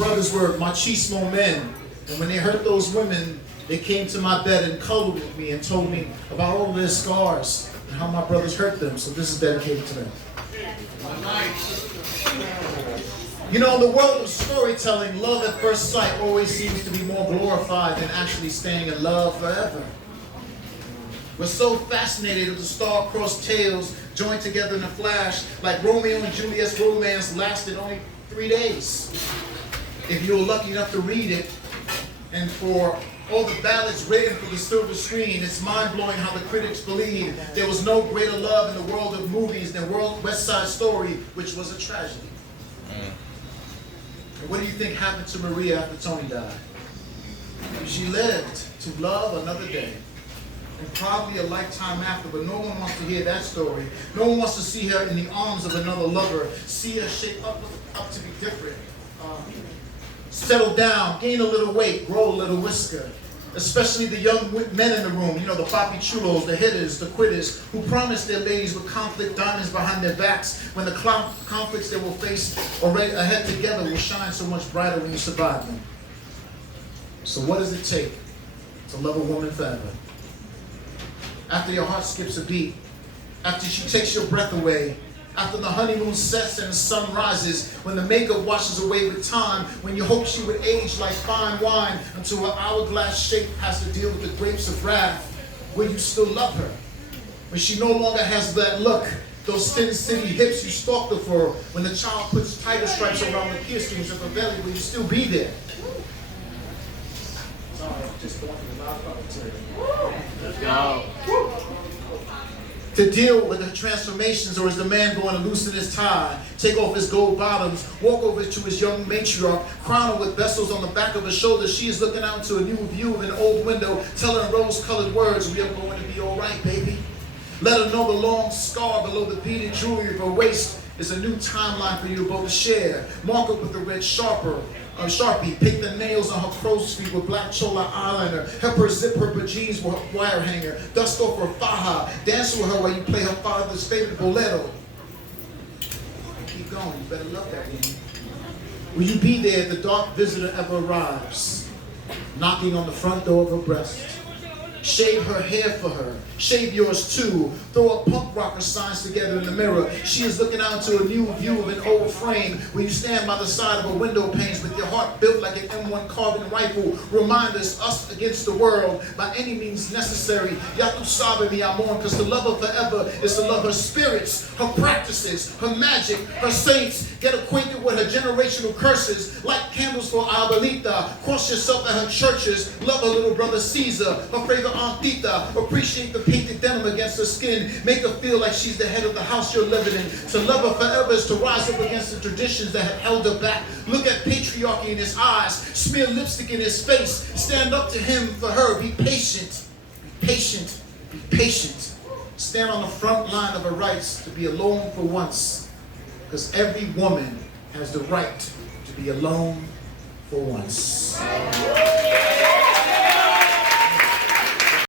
brothers were machismo men. And when they hurt those women, they came to my bed and cuddled with me and told me about all their scars and how my brothers hurt them. So this is dedicated to them. You know, in the world of storytelling, love at first sight always seems to be more glorified than actually staying in love forever. We're so fascinated with the star-crossed tales joined together in a flash, like Romeo and Juliet's romance lasted only 3 days. If you were lucky enough to read it, and for all the ballads written for the silver screen, it's mind-blowing how the critics believe there was no greater love in the world of movies than West Side Story, which was a tragedy. And what do you think happened to Maria after Tony died? She lived to love another day. And probably a lifetime after, but no one wants to hear that story. No one wants to see her in the arms of another lover, see her shape up to be different. Settle down, gain a little weight, grow a little whisker. Especially the young men in the room, you know, the papi chulos, the hitters, the quitters, who promise their ladies with conflict diamonds behind their backs when the conflicts they will face already ahead together will shine so much brighter when you survive them. So what does it take to love a woman forever? After your heart skips a beat, after she takes your breath away, after the honeymoon sets and the sun rises, when the makeup washes away with time, when you hope she would age like fine wine until her hourglass shape has to deal with the grapes of wrath, will you still love her? When she no longer has that look, those thin city hips you stalked her for, when the child puts tiger stripes around the piercings of her belly, will you still be there? Sorry, I'm just going through the loud commentary. Let's go. To deal with her transformations, or is the man going to loosen his tie, take off his gold bottoms, walk over to his young matriarch, crown her with vessels on the back of her shoulders? She is looking out into a new view of an old window, telling her rose-colored words, we are going to be all right, baby. Let her know the long scar below the beaded jewelry of her waist is a new timeline for you both to share. Mark it with a red Sharpie, pick the nails on her crow's feet with black chola eyeliner, help her zip her jeans with a wire hanger, dust off her faja, dance with her while you play her father's favorite bolero. Keep going, you better love that woman. Will you be there if the dark visitor ever arrives, knocking on the front door of her breast? Shave her hair for her. Shave yours too. Throw up punk rocker signs together in the mirror. She is looking out into a new view of an old frame where you stand by the side of a window panes with your heart built like an M1 carbine rifle. Remind us against the world by any means necessary. Ya tu sabe mi amor, because to love her forever is to love her spirits, her practices, her magic, her saints. Get acquainted with her generational curses. Light candles for Abuelita. Cross yourself at her churches. Love her little brother Caesar, her favorite Aunt Tita. Appreciate the painted denim against her skin. Make her feel like she's the head of the house you're living in. To love her forever is to rise up against the traditions that have held her back. Look at patriarchy in his eyes. Smear lipstick in his face. Stand up to him for her. Be patient. Be patient. Be patient. Stand on the front line of her rights to be alone for once. Because every woman has the right to be alone for once.